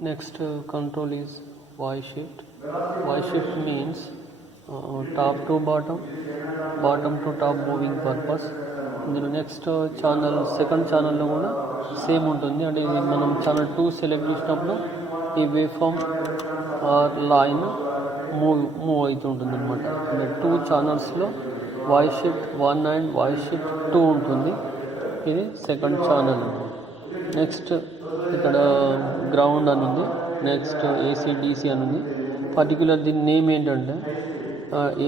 Next control is Y shift. Y shift means top to bottom, bottom to top moving purpose. ఇందులో next channel second ఛానల్లో కూడా same ఉంటుంది. అంటే ఇది మనం ఛానల్ 2 సెలెక్ట్ చేసినప్పుడు ఈ wave form or line move అవుతుంటుంది అనమాట. అంటే 2 ఛానల్స్లో Y shift 1 and Y shift 2 ఉంటుంది. ఇది సెకండ్ ఛానల్. నెక్స్ట్ ఇక్కడ గ్రౌండ్ అని ఉంది. నెక్స్ట్ ఏసీ డీసీ అని ఉంది. పర్టికులర్ దీని నేమ్ ఏంటంటే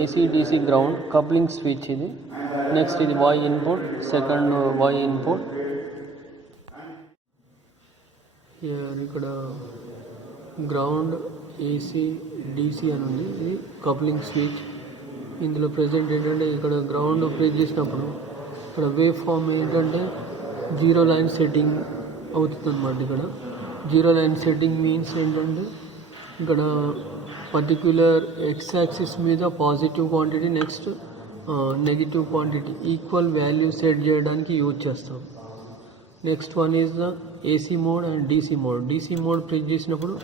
AC DC ground coupling switch ఇది. నెక్స్ట్ ఇది Y input, second Y input. ఇక్కడ గ్రౌండ్ ఏసీ డీసీ అని ఉంది. ఇది కప్లింగ్ స్విచ్. ఇందులో ప్రజెంట్ ఏంటంటే ఇక్కడ గ్రౌండ్ ప్రెస్ చేసినప్పుడు ఇక్కడ వేవ్ ఫామ్ ఏంటంటే 0 లైన్ సెట్టింగ్ అవుతుంది అన్నమాట. ఇక్కడ 0 లైన్ సెట్టింగ్ మీన్స్ ఏంటంటే ఇక్కడ పర్టిక్యులర్ ఎక్స్ యాక్సిస్ మీద positive quantity, next negative quantity equal value set చేయడానికి యూజ్ చేస్తాం. Next one is the AC mode and DC mode. DC mode press చేసినప్పుడు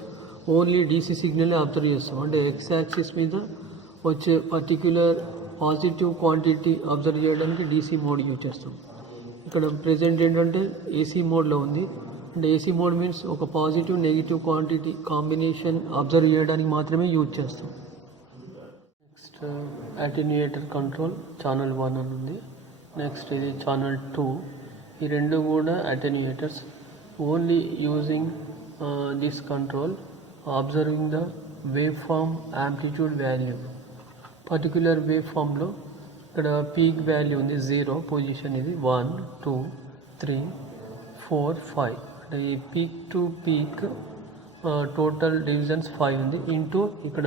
ఓన్లీ డీసీ సిగ్నల్ అబ్జర్వ్ చేస్తాం. అంటే X axis మీద వచ్చే పర్టిక్యులర్ పాజిటివ్ క్వాంటిటీ అబ్జర్వ్ చేయడానికి DC mode use చేస్తాం. ఇక్కడ ప్రజెంట్ ఏంటంటే ఏసీ మోడ్లో ఉంది. అంటే ఏసీ మోడ్ మీన్స్ ఒక positive negative quantity combination observe చేయడానికి మాత్రమే యూజ్ చేస్తాం. నెక్స్ట్ అటెన్యూయేటర్ కంట్రోల్ ఛానల్ 1 అని ఉంది. నెక్స్ట్ ఇది ఛానల్ 2. ఈ రెండు కూడా attenuators. Only using this control observing the wave form amplitude value. Particular wave ఫామ్లో ఇక్కడ పీక్ వాల్యూ ఉంది 0 పొజిషన్. ఇది 1 2 3 4 5. అంటే ఈ peak to peak total divisions 5 ఉంది. ఇంటూ ఇక్కడ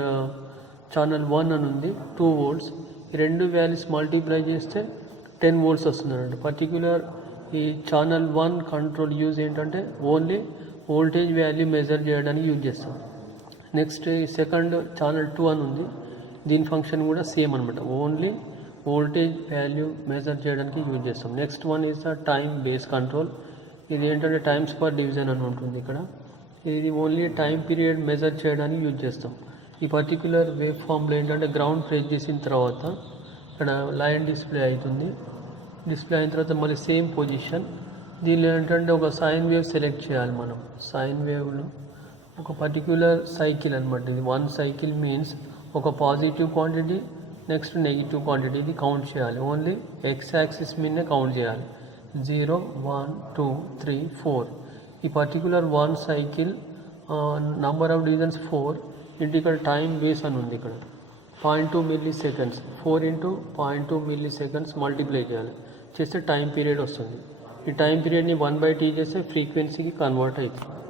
ఛానల్ 1 అని ఉంది 2 volts. ఈ రెండు వాల్యూస్ మల్టిప్లై చేస్తే 10 volts వస్తుంది అన్నమాట. పర్టిక్యులర్ ఈ ఛానల్ 1 కంట్రోల్ యూజ్ ఏంటంటే ఓన్లీ వోల్టేజ్ వాల్యూ మెజర్ చేయడానికి యూజ్ చేస్తాం. నెక్స్ట్ ఈ సెకండ్ ఛానల్ 2 అని ఉంది. దీని ఫంక్షన్ కూడా సేమ్ అనమాట. ఓన్లీ వోల్టేజ్ వాల్యూ మెజర్ చేయడానికి యూజ్ చేస్తాం. Next one is the time base control. ఇది ఏంటంటే టైమ్స్ పర్ డివిజన్ అని ఉంటుంది ఇక్కడ. ఇది ఓన్లీ టైం పీరియడ్ మెజర్ చేయడానికి యూజ్ చేస్తాం. ఈ పర్టిక్యులర్ వేవ్ ఫామ్లో ఏంటంటే గ్రౌండ్ ప్రెస్ చేసిన తర్వాత ఇక్కడ లైన్ డిస్ప్లే అవుతుంది. డిస్ప్లే అయిన తర్వాత మళ్ళీ సేమ్ పొజిషన్. దీనిలో ఏంటంటే ఒక సైన్ వేవ్ సెలెక్ట్ చేయాలి మనం. సైన్ వేవ్లో ఒక పర్టిక్యులర్ సైకిల్ అనమాట. ఇది 1 సైకిల్ మీన్స్ ఒక positive quantity, next negative quantity. ఇది కౌంట్ చేయాలి. ఓన్లీ ఎక్స్ యాక్సిస్ మీదనే కౌంట్ చేయాలి. 0 1 2 3 4. ఈ particular 1 cycle number of divisions 4 into ఇక్కడ టైం బేస్ అని ఉంది. ఇక్కడ 0.2 milliseconds 4 into 0.2 milliseconds మల్టిప్లై చేయాలి. చేస్తే టైం పీరియడ్ వస్తుంది. ఈ టైం పీరియడ్ని 1/t చేస్తే ఫ్రీక్వెన్సీకి కన్వర్ట్ అవుతుంది.